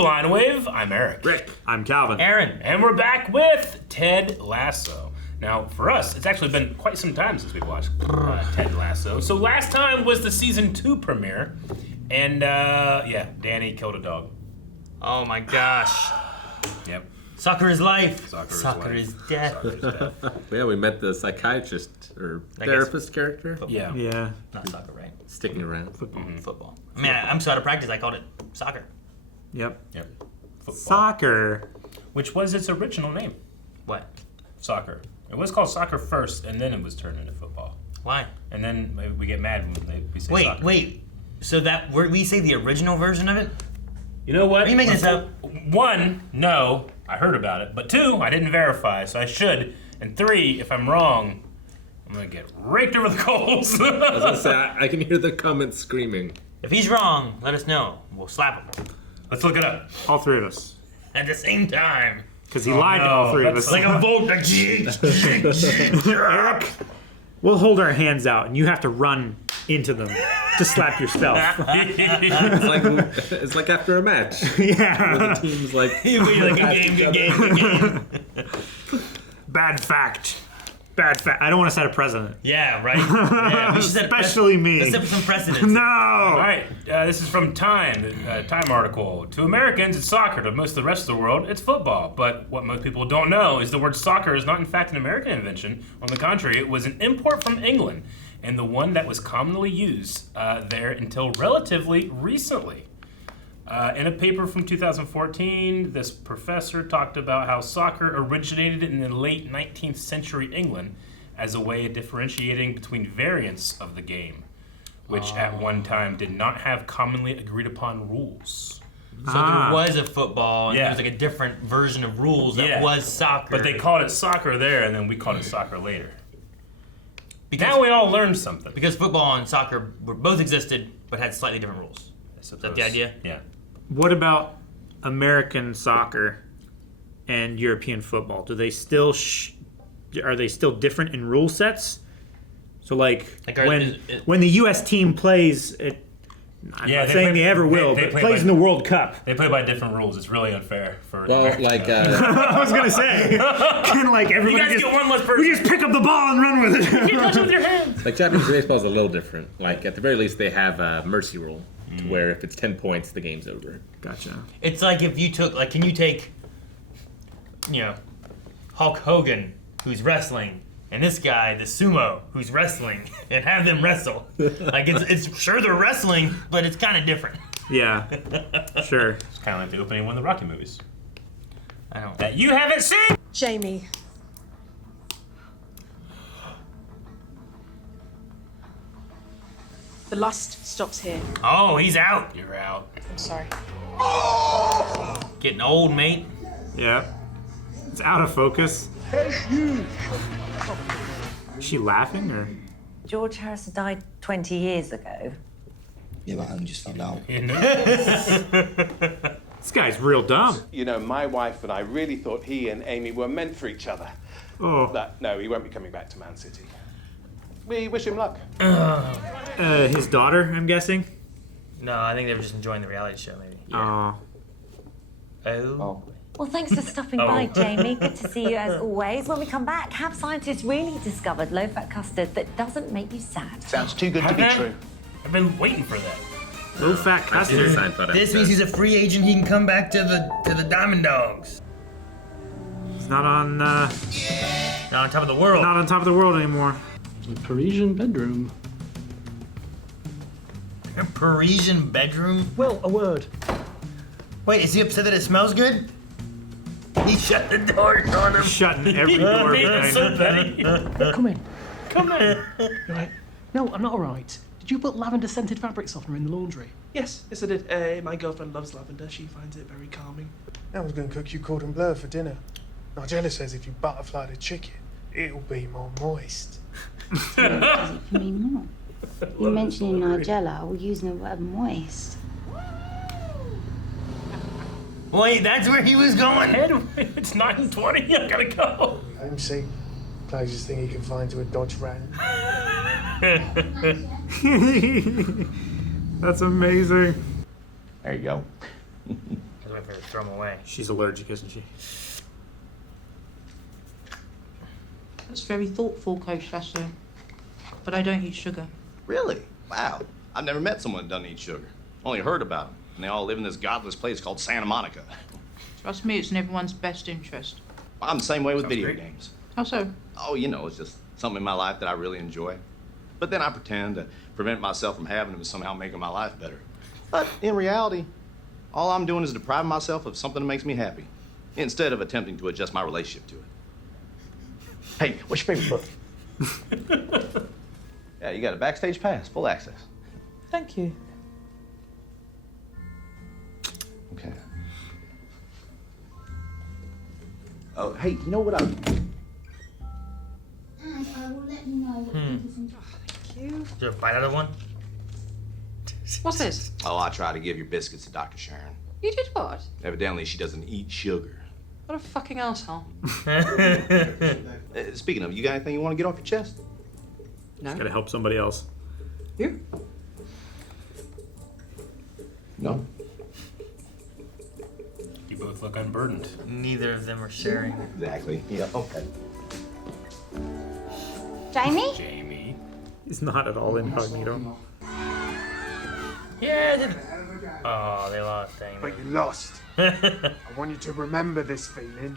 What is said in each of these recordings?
Blind Wave. I'm Eric. Rick. I'm Calvin. Aaron. And we're back with Ted Lasso. Now, for us, it's actually been quite some time since we've watched Ted Lasso. So last time was the season 2 premiere. And, Danny killed a dog. Oh my gosh. Yep. Soccer is life. Soccer is death. Yeah, we met the psychiatrist or therapist character. Football. Yeah. Not soccer, right? Sticking around. Football. I mean, I'm so out of practice, I called it soccer. Yep. Football. Soccer. Which was its original name. What? Soccer. It was called soccer first, and then it was turned into football. Why? And then we get mad when we say soccer. Wait. So that we say the original version of it? You know what? Are you making this up? 1, no, I heard about it. But 2, I didn't verify, so I should. And 3, if I'm wrong, I'm gonna get raked over the coals. I was gonna say, I can hear the comments screaming. If he's wrong, let us know. We'll slap him. Let's look it up. All three of us. At the same time. Because he lied to all three of us. Like a vote. Eric, we'll hold our hands out, and you have to run into them to slap yourself. It's like after a match. Yeah. Where the team's like, Good game. Bad fact. I don't want to set a precedent. Yeah, right? Yeah, we should Especially me. Let's set some precedents. No! All right, this is from Time, the Time article. To Americans, it's soccer. To most of the rest of the world, it's football. But what most people don't know is the word soccer is not, in fact, an American invention. On the contrary, it was an import from England, and the one that was commonly used there until relatively recently. In a paper from 2014, this professor talked about how soccer originated in the late 19th century England as a way of differentiating between variants of the game, which at one time did not have commonly agreed upon rules. So there was a football, and there was like a different version of rules that was soccer. But they called it soccer there, and then we called it soccer later. Now we all learned something. Because football and soccer both existed, but had slightly different rules. Is that the idea? Yeah. What about American soccer and European football? Do they still are they still different in rule sets? So when the U.S. team plays, I'm not saying they ever will, but plays in the World Cup. They play by different rules. It's really unfair for. I was gonna say, kind of like everybody. You guys get one less person. We just pick up the ball and run with it. You touch it with your hands. Like Japanese baseball is a little different. Like at the very least, they have a mercy rule, to where if it's 10 points, the game's over. Gotcha. It's like if you took, can you take, Hulk Hogan, who's wrestling, and this guy, the sumo, who's wrestling, and have them wrestle. It's sure they're wrestling, but it's kind of different. Yeah, sure. It's kind of like the opening of one of the Rocky movies. I don't. That you haven't seen. Jamie. The lust stops here. Oh, he's out. You're out. I'm sorry. Getting old, mate. Yeah. It's out of focus. Is she laughing or? George Harrison died 20 years ago. Yeah, but I only just found out. This guy's real dumb. You know, my wife and I really thought he and Amy were meant for each other. Oh. But no, he won't be coming back to Man City. We wish him luck. His daughter, I'm guessing? No, I think they were just enjoying the reality show, maybe. Yeah. Oh. Well, thanks for stopping by, Jamie. Good to see you as always. When we come back, have scientists really discovered low-fat custard that doesn't make you sad? Sounds too good to be true. I've been waiting for that. Low-fat custard. This means he's a free agent. He can come back to the Diamond Dogs. He's not on. Not on top of the world. Not on top of the world anymore. A Parisian bedroom. A Parisian bedroom? Well, a word. Wait, is he upset that it smells good? He shut the doors on him. Shutting every door behind so him. petty. Come in. Come in. Right. No, I'm not alright. Did you put lavender scented fabric softener in the laundry? Yes, I did. My girlfriend loves lavender. She finds it very calming. I was going to cook you cordon bleu for dinner. Nigella says if you butterfly the chicken, it'll be more moist. Does it mean more? You're mentioning Nigella, we're using the word moist. Wait, that's where he was going? It's 9:20. I gotta go. MC, closest thing he can find to a Dodge Ram. That's amazing. There you go. was waiting for her to throw them away. She's allergic, isn't she? That's very thoughtful, Coach Lasso. But I don't eat sugar. Really? Wow. I've never met someone that doesn't eat sugar. Only heard about them. And they all live in this godless place called Santa Monica. Trust me, it's in everyone's best interest. I'm the same way with Sounds video great. games. How so? Oh, you know, it's just something in my life that I really enjoy. But then I pretend to prevent myself from having them and somehow making my life better. But in reality, all I'm doing is depriving myself of something that makes me happy, instead of attempting to adjust my relationship to it. Hey, what's your favorite book? Yeah, you got a backstage pass, full access. Thank you. Okay. Oh, hey, you know what And I will let you know what Thank you. Did you bite out of one? What's this? Oh, I tried to give your biscuits to Dr. Sharon. You did what? Evidently, she doesn't eat sugar. What a fucking asshole. Speaking of, you got anything you want to get off your chest? No. Gotta help somebody else. You? No. You both look unburdened. Neither of them are sharing. Exactly. Yeah, okay. Jamie? Jamie. He's not at all incognito. Yeah, they did. Oh, they lost. Dang But it. you lost. I want you to remember this feeling.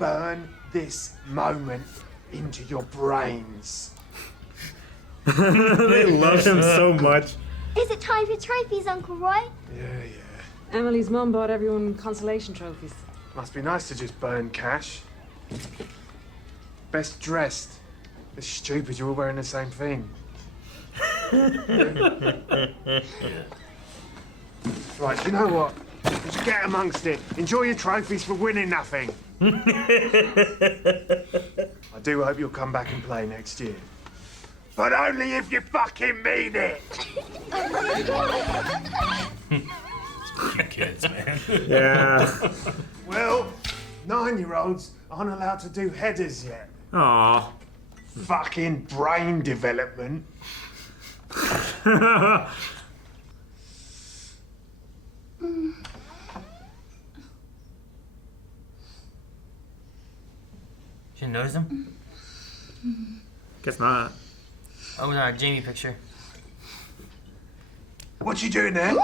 Burn this moment into your brains. They love him so much. Is it time for trophies, Uncle Roy? Yeah. Emily's mum bought everyone consolation trophies. Must be nice to just burn cash. Best dressed. It's stupid, you're all wearing the same thing. Right, you know what? Just get amongst it. Enjoy your trophies for winning nothing. I do hope you'll come back and play next year. But only if you fucking mean it! You kids, man. Yeah. Well, 9-year-olds aren't allowed to do headers yet. Aw. Fucking brain development. You didn't notice him? Guess not. Oh, was our Jamie picture. What you doing there?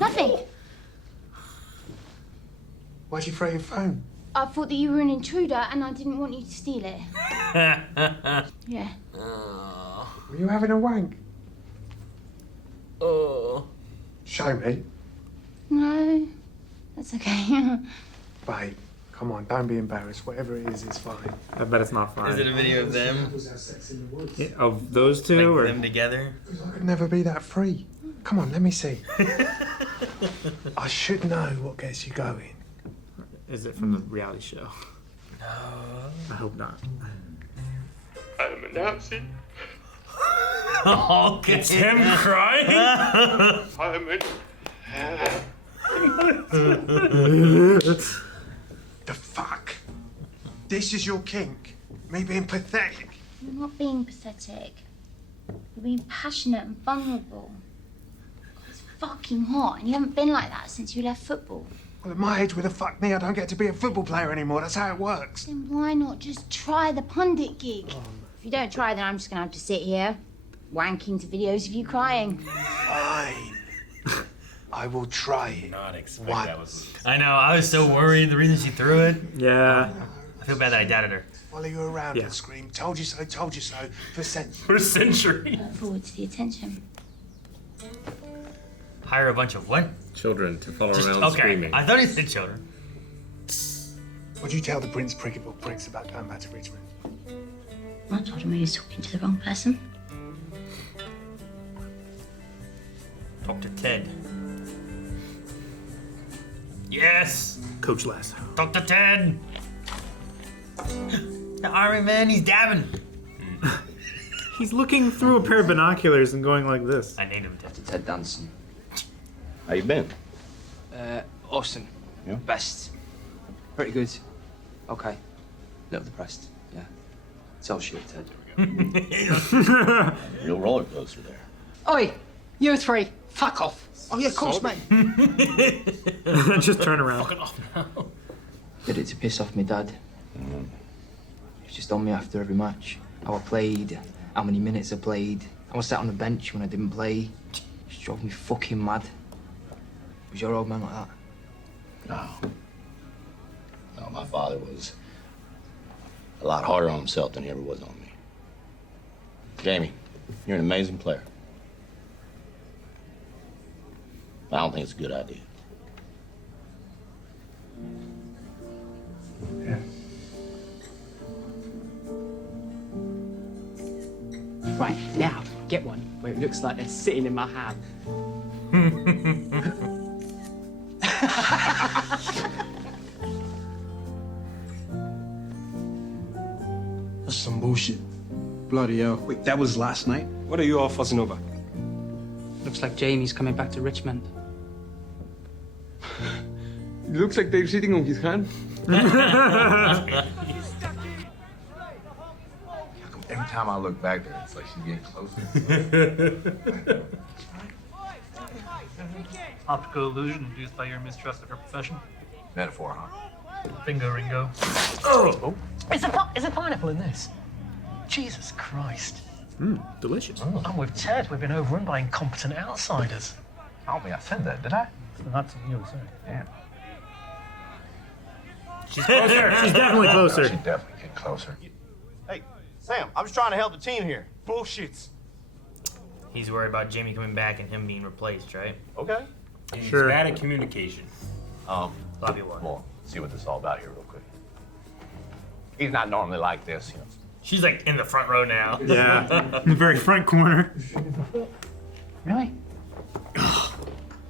Nothing. Why'd you throw your phone? I thought that you were an intruder and I didn't want you to steal it. Yeah. Were you having a wank? Oh. Show me. No, that's okay. Babe, come on, don't be embarrassed. Whatever it is, it's fine. I bet it's not fine. Is it a video of them? Yeah, of those two, Like or them together? I could never be that free. Come on, let me see. I should know what gets you going. is it from the reality show? No. I hope not. I'm announcing. Okay. It's him crying? I'm The fuck? This is your kink? Me being pathetic? You're not being pathetic. You're being passionate and vulnerable. It's fucking hot, and you haven't been like that since you left football. Well, at my age with a fuck knee, I don't get to be a football player anymore. That's how it works. Then why not just try the pundit gig? If you don't try, then I'm just gonna have to sit here, wanking to videos of you crying. Fine. I will try it. Not expect What? that was. I know, I was so worried the reason she threw it. Yeah. I feel bad that I doubted her. Follow you around Yeah. and scream, told you so, for centuries. For a century. Look forward to the attention. Hire a bunch of what? Children to follow around Okay, screaming. I thought he said children. What'd you tell the Prince Prickable pricks about going back to Richmond? I told him he was talking to the wrong person. Talk to Ted. Yes! Coach Lasso. Talk to Ted! The Army man, he's dabbing. He's looking through a pair of binoculars and going like this. I named him Ted. Ted Danson. How you been? Awesome. Yeah? Best. Pretty good. Okay. Little depressed. Yeah. It's all shit, Ted. Real roller coaster there. Oi, You three, fuck off. Oh yeah, of course, mate. Just turn around. Fuck it off now. Did it to piss off my dad. He's just on me after every match. How I played, how many minutes I played. I was sat on the bench when I didn't play. Just drove me fucking mad. Was your old man like that? No. No, my father was a lot harder on himself than he ever was on me. Jamie, you're an amazing player. I don't think it's a good idea. Yeah. Right, now, get one where it looks like they're sitting in my hand. That's some bullshit. Bloody hell. Wait, that was last night? What are you all fussing over? Looks like Jamie's coming back to Richmond. It looks like they're sitting on his hand. Every time I look back there, it's like she's getting closer. Optical illusion induced by your mistrust of her profession. Metaphor, huh? Bingo ringo. Oh! Is a pineapple in this? Jesus Christ. Delicious. I'm with Ted. We've been overrun by incompetent outsiders. I don't think I said that, did I? That's what you were saying. Yeah. She's closer. She's definitely closer. She definitely getting closer. Hey, Sam, I'm just trying to help the team here. Bullshit. He's worried about Jamie coming back and him being replaced, right? Okay. And Sure. He's bad at communication. Lobby one. Come on, see what this is all about here real quick. He's not normally like this, you know. She's like in the front row now. Yeah, in the very front corner. Really?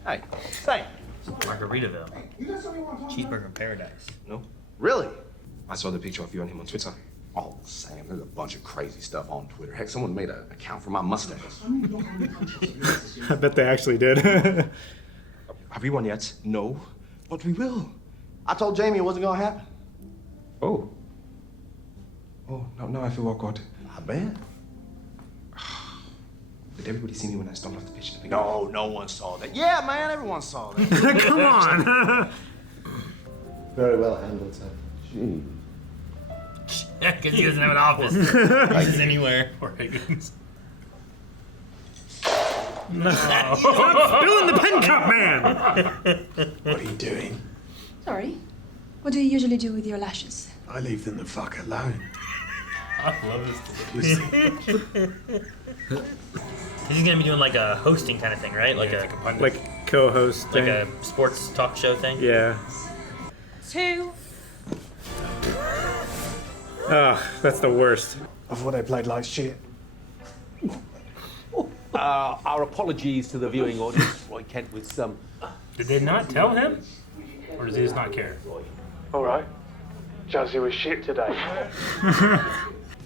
Hey, Sam. Margaritaville. Cheeseburger in paradise. No? Really? I saw the picture of you and him on Twitter. Oh, Sam, there's a bunch of crazy stuff on Twitter. Heck, someone made an account for my mustache. I bet they actually did. Have you won yet? No, but we will. I told Jamie it wasn't gonna happen. Oh. Oh, now I feel awkward. I bet. Did everybody see me when I stormed off the pitch? No, no one saw that. Yeah, man, everyone saw that. Come on. Very well handled, sir. Gee. Because he doesn't have an office. He's anywhere. Poor Higgins. No. Spilling the pen cup, man. What are you doing? Sorry. What do you usually do with your lashes? I leave them the fuck alone. I love this. He's gonna be doing like a hosting kind of thing, right? Like a like co-host like thing. a sports talk show thing. Yeah. 2. That's the worst. I thought they played like shit. Our apologies to the viewing audience. Roy Kent with some. Did they not tell him? Or does he just not care? All right. Jazzy was shit today.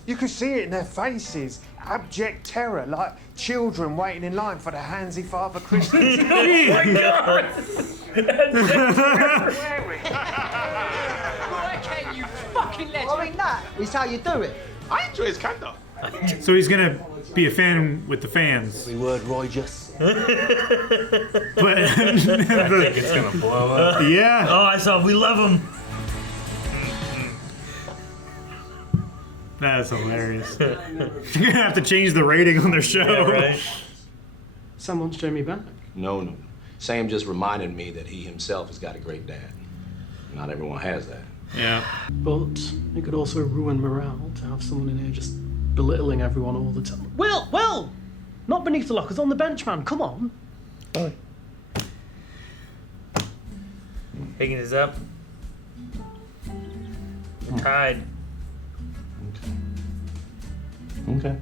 You could see it in their faces. Abject terror, like children waiting in line for the handsy Father Christmas. Oh my God! Why can't you fucking let I mean, that is how you do it. I enjoy his kind of. So he's gonna be a fan with the fans. Every word Roy just. But I think it's gonna blow up. Yeah. Oh, I saw. We love him. That is hilarious. You're gonna have to change the rating on their show. Yeah, right. Sam wants Jamie back. No. Sam just reminded me that he himself has got a great dad. Not everyone has that. Yeah. But it could also ruin morale to have someone in here just belittling everyone all the time. Well, not beneath the lockers, on the bench, man. Come on. Oh. Higgins is up. We're tied. Okay.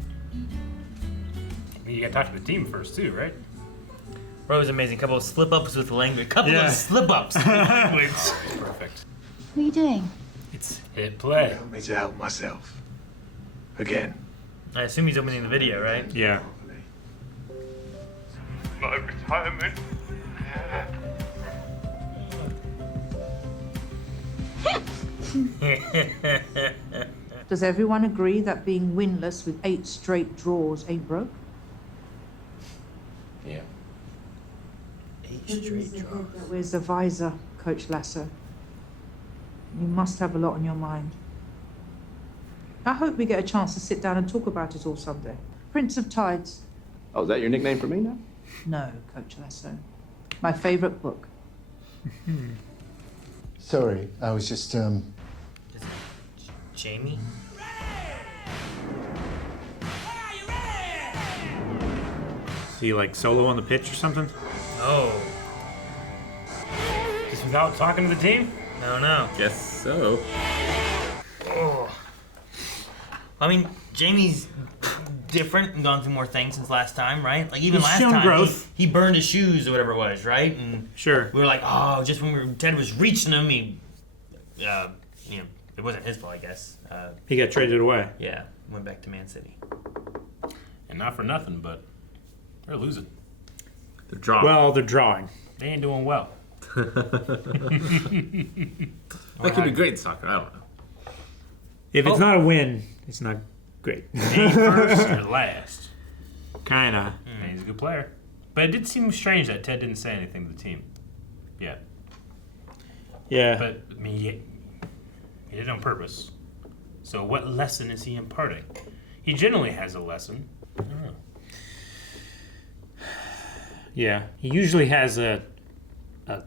You gotta talk to the team first, too, right? Bro was amazing. Couple of slip-ups with language. Couple of slip-ups with language. Perfect. What are you doing? It's hit play. Help me to help myself. Again. I assume he's opening the video, right? Yeah. My retirement. Does everyone agree that being winless with 8 straight draws ain't broke? Yeah. head that wears the visor, Coach Lasso. You must have a lot on your mind. I hope we get a chance to sit down and talk about it all someday. Prince of Tides. Oh, is that your nickname for me now? No, Coach Lasso. My favorite book. Sorry, I was just, Jamie? Is he like solo on the pitch or something? Oh. Just without talking to the team? No. Guess so. Oh. I mean, Jamie's different and gone through more things since last time, right? Like even He's last shown time, growth. He burned his shoes or whatever it was, right? And Sure. we were like, oh, just when Ted was reaching him, he, it wasn't his fault, I guess. He got traded away. Yeah, went back to Man City. And not for nothing, but they're losing. They're drawing. Well, they're drawing. They ain't doing well. That could be great in soccer. I don't know. If it's not a win, it's not great. Ain't first or last. Kinda. He's a good player. But it did seem strange that Ted didn't say anything to the team. Yeah. Yeah. But, I mean, he did it on purpose. So what lesson is he imparting? He generally has a lesson. I don't know. Yeah. He usually has a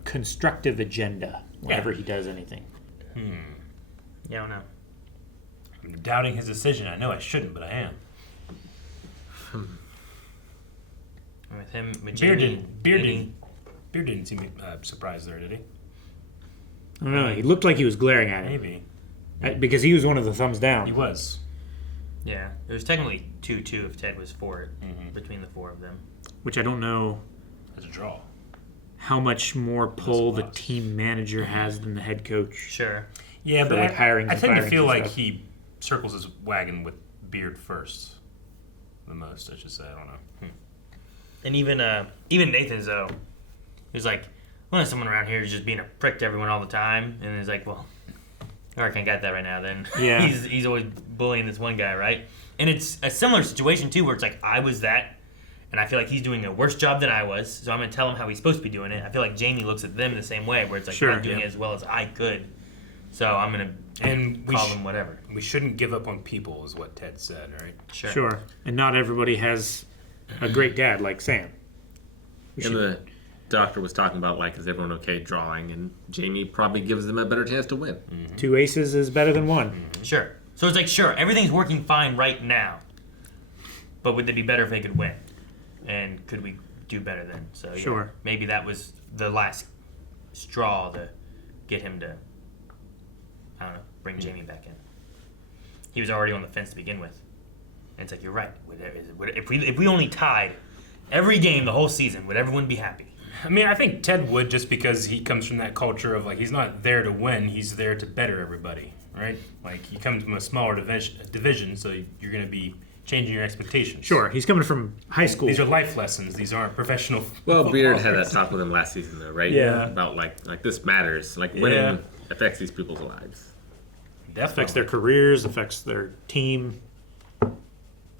constructive agenda whenever he does anything. Yeah, I don't know. I'm doubting his decision. I know I shouldn't, but I am. With him, with Beard didn't seem surprised there, did he? I don't know. He looked like he was glaring at him. Maybe. Because he was one of the thumbs down. He was. Yeah, it was technically 2-2 if Ted was for it between the four of them. Which I don't know. That's a draw. How much more pull the team manager has than the head coach. Sure. Yeah, for but like hiring. I tend to feel like stuff. he circles his wagon with Beard first. The most, I should say. I don't know. And even Nathan's though, he was like, well, someone around here is just being a prick to everyone all the time, and he's like, well, I can't get that right now. Then Yeah. he's always bullying this one guy, right? And it's a similar situation too, where it's like I was that, and I feel like he's doing a worse job than I was, so I'm gonna tell him how he's supposed to be doing it. I feel like Jamie looks at them the same way, where it's like Sure, I'm doing it as well as I could, so I'm gonna call him whatever. We shouldn't give up on people, is what Ted said, right? Sure. And not everybody has a great dad like Sam. And the doctor was talking about, like, is everyone okay drawing? And Jamie probably gives them a better chance to win. Two aces is better than one. Sure. So it's like, sure, everything's working fine right now, but would it be better if they could win? And could we do better then? So yeah, Sure. maybe that was the last straw to get him to, I don't know, bring Jamie back in. He was already on the fence to begin with. And it's like, you're right. If we only tied every game the whole season, would everyone be happy? I mean, I think Ted would, just because he comes from that culture of, like, he's not there to win, he's there to better everybody, right? Like, he comes from a smaller division, so you're going to be changing your expectations. Sure, he's coming from high school. These are life lessons. These aren't professional. Well, Beard had that talk with him last season, though, right? Yeah. About, like this matters. Like, winning affects these people's lives. Definitely. Affects their careers, affects their team,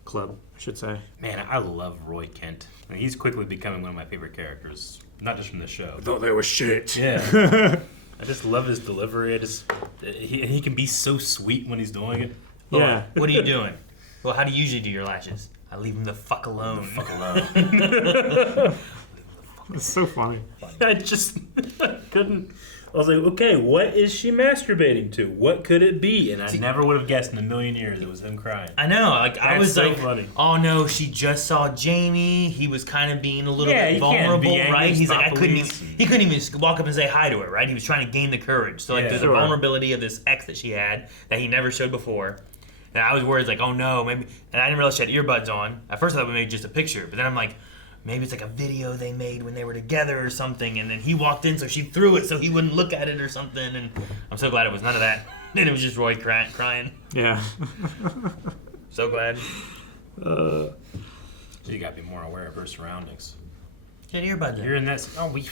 club, I should say. Man, I love Roy Kent. I mean, he's quickly becoming one of my favorite characters, not just from the show. I thought they were shit. Yeah. I just love his delivery. He can be so sweet when he's doing it. Yeah. What are you doing? Well, how do you usually do your lashes? I leave him the fuck alone. It's so funny. I just couldn't. I was like, okay, what is she masturbating to? What could it be? And I never would have guessed in a million years it was him crying. I know. Like I was so like, funny. oh no, she just saw Jamie. He was kind of being a little Yeah, bit he can't vulnerable, be angry, right? He's like, stop police. he couldn't even walk up and say hi to her, right? He was trying to gain the courage. So like, Yeah. there's Sure. a vulnerability of this ex that she had that he never showed before. And I was worried, like, oh no, maybe. And I didn't realize she had earbuds on. At first, I thought we made just a picture, but then I'm like, maybe it's like a video they made when they were together or something. And then he walked in, so she threw it so he wouldn't look at it or something. And I'm so glad it was none of that. And it was just Roy crying. Yeah. So glad. So you gotta be more aware of her surroundings. Get earbuds in. You're in that.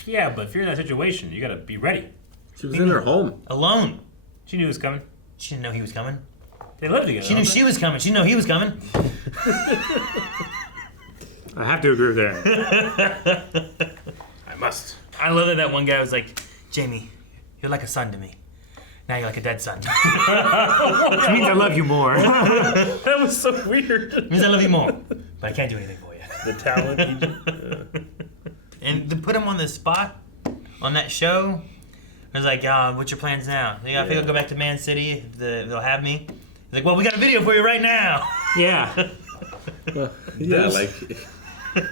Yeah, but if you're in that situation, you gotta be ready. She was in her home. Alone. She knew he was coming. She didn't know he was coming. They lived together. She knew she was coming. She didn't know he was coming. I have to agree with that. I must. I love that one guy was like, Jamie, you're like a son to me. Now you're like a dead son. It means I love you more. That was so weird. It means I love you more, but I can't do anything for you. The talent. And to put him on the spot on that show, I was like, what's your plans now? I think I'll go back to Man City. They'll have me. He's like, well, we got a video for you right now. Yeah. Well, yeah, like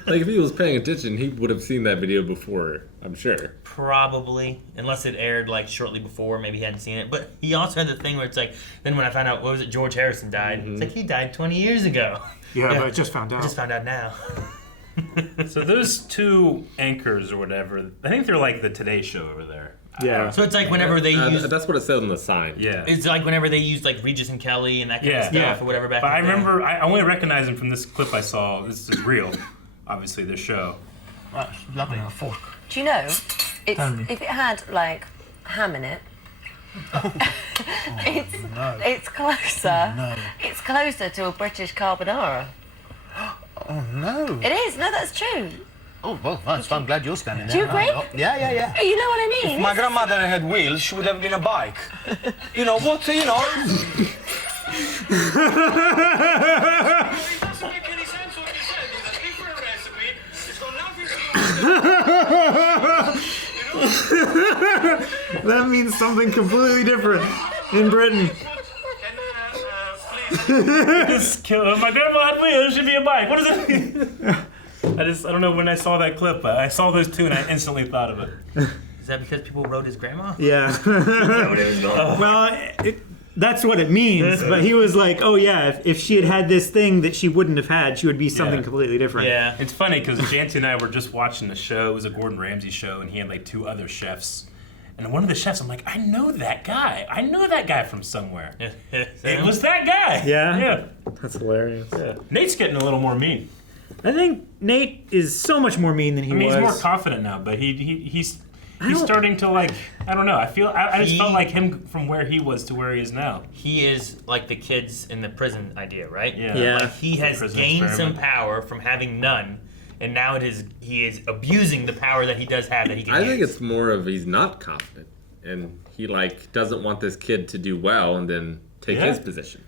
if he was paying attention, he would have seen that video before, I'm sure. Probably, unless it aired like shortly before, maybe he hadn't seen it. But he also had the thing where it's like, then when I found out, what was it, George Harrison died, it's like, he died 20 years ago. Yeah, but I just found out. I just found out now. So those two anchors or whatever, I think they're like the Today Show over there. Yeah. So it's like whenever they use... That's what it said on the sign. Yeah. It's like whenever they use like Regis and Kelly and that kind of stuff or whatever back But I in the day. remember, I only recognize them from this clip I saw. This is real, obviously, this show. Lovely. Do you know, if it had like ham in it, it's closer. No. It's closer to a British carbonara. Oh no. It is. No, that's true. Oh well, that's fine. I'm glad you're standing there. Do you agree? Yeah. You know what I mean? If my grandmother had wheels, she would have been a bike. You know what? You know. That means something completely different in Britain. My grandma had wheels, should be a bike. What does it mean? I don't know when I saw that clip, but I saw those two and I instantly thought of it. Is that because people wrote his grandma? Yeah. Is that what it was going? Well, that's what it means. But he was like, oh yeah, if she had this thing that she wouldn't have had, she would be something completely different. Yeah. It's funny because Janty and I were just watching a show. It was a Gordon Ramsay show, and he had like two other chefs. And one of the chefs, I'm like, I know that guy. I know that guy from somewhere. It was that guy. Yeah? Yeah. That's hilarious. Yeah. Nate's getting a little more mean. I think Nate is so much more mean than he was. He's more confident now, but he's starting to like, I don't know. I just felt like him from where he was to where he is now. He is like the kids in the prison idea, right? Yeah. Like he has gained some power from having none, and now he is abusing the power that he does have that he can I use. think it's more of he's not confident, and he like doesn't want this kid to do well and then take his position.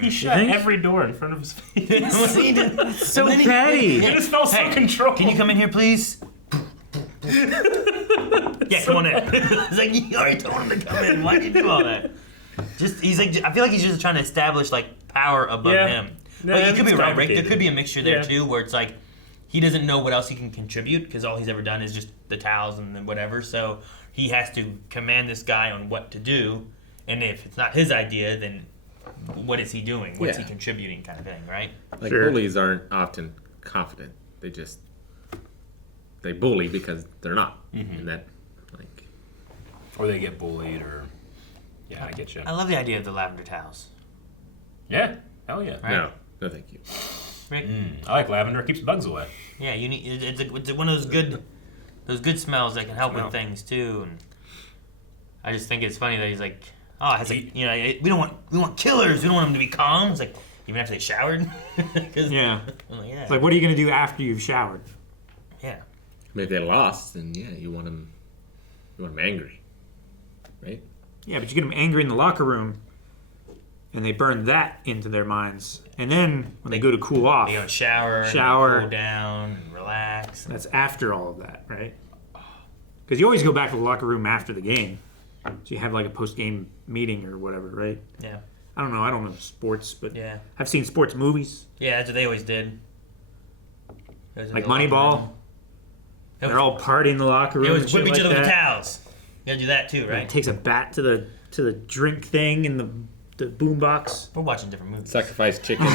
He shut every door in front of his face. It's so petty. It just felt so controlled. Can you come in here, please? Yeah, come on in. It's like, you already told him to come in. Why'd you do all that? He's like, I feel like he's just trying to establish like power above him. But you could be right, Rick. There could be a mixture there too, where it's like he doesn't know what else he can contribute because all he's ever done is just the towels and then whatever. So he has to command this guy on what to do, and if it's not his idea, then what is he doing? What's he contributing, kind of thing, right? Like bullies aren't often confident. They bully because they're not, and that like, or they get bullied, or I get you. I love the idea of the lavender towels. Yeah, hell yeah. Right? No, thank you. Rick? I like lavender. It keeps bugs away. Yeah, you need. It's one of those good smells that can help with things too. And I just think it's funny that he's like, we want killers. We don't want them to be calm. It's like even after they showered. Yeah. I'm like, It's like, what are you gonna do after you've showered? Yeah. Maybe they lost, then you want them angry, right? Yeah, but you get them angry in the locker room, and they burn that into their minds. And then when they go to cool off, they go shower, cool down, and relax. That's after all of that, right? Because you always go back to the locker room after the game, so you have like a post-game meeting or whatever, right? Yeah. I don't know sports, but yeah, I've seen sports movies. Yeah, that's what they always did. Like Moneyball. They're all partying in the locker room. It was whip each other like with that. towels. You gotta do that too, right? He takes a bat to the drink thing in the boombox. We're watching different movies. Sacrifice chickens.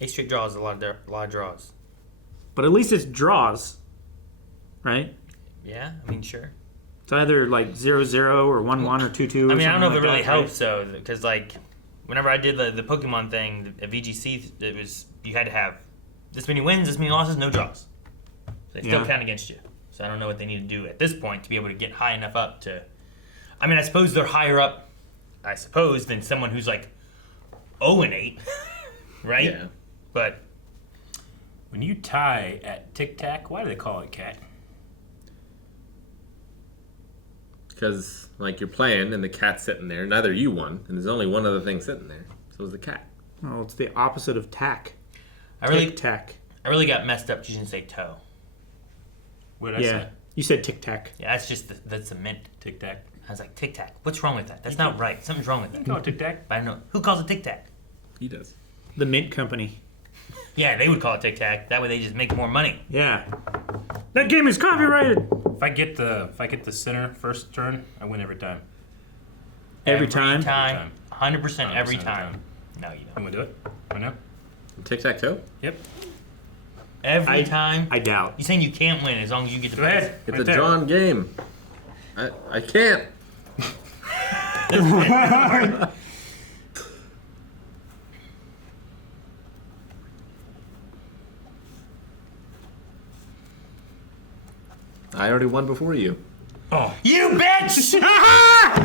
Eight straight draws is a lot of draws. But at least it's draws, right? Yeah, I mean, sure. It's either like 0-0 or 1-1 or 2-2. I mean, I don't know if it really helps. helps though, because like whenever I did the Pokemon thing at VGC, it was you had to have this many wins, this many losses, no draws. So they still count against you. So I don't know what they need to do at this point to be able to get high enough up to. I mean, I suppose they're higher up. I suppose than someone who's like 0-8, right? Yeah. But When you tie at Tic Tac, why do they call it cat? Because, like, you're playing and the cat's sitting there. Neither you won, and there's only one other thing sitting there. So it's the cat. Oh, it's the opposite of tack. Tic Tac. I really got messed up because you didn't say toe. What did I say? You said Tic Tac. Yeah, that's just that's a mint. Tic Tac. I was like, Tic Tac. What's wrong with that? That's not right. Something's wrong with that. You call it Tic Tac. But I don't know. Who calls it Tic Tac? He does. The Mint Company. Yeah, they would call it Tic Tac. That way they just make more money. Yeah. That game is copyrighted. If I get the center first turn, I win every time. Every time? 100% every time. No, you don't. I'm gonna do it right now. Tic Tac Toe? Yep. Every time? I doubt. You're saying you can't win as long as you get the Go ahead. It's a drawn game. I can't. I already won before you. Oh. You bitch!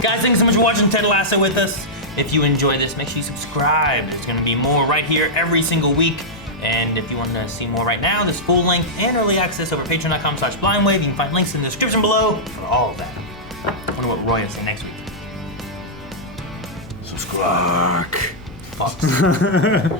Guys, thanks so much for watching Ted Lasso with us. If you enjoy this, make sure you subscribe. There's going to be more right here every single week. And if you want to see more right now, there's full length and early access over patreon.com/blindwave. You can find links in the description below for all of that. I wonder what Roy will say next week. Subscribe. Fuck.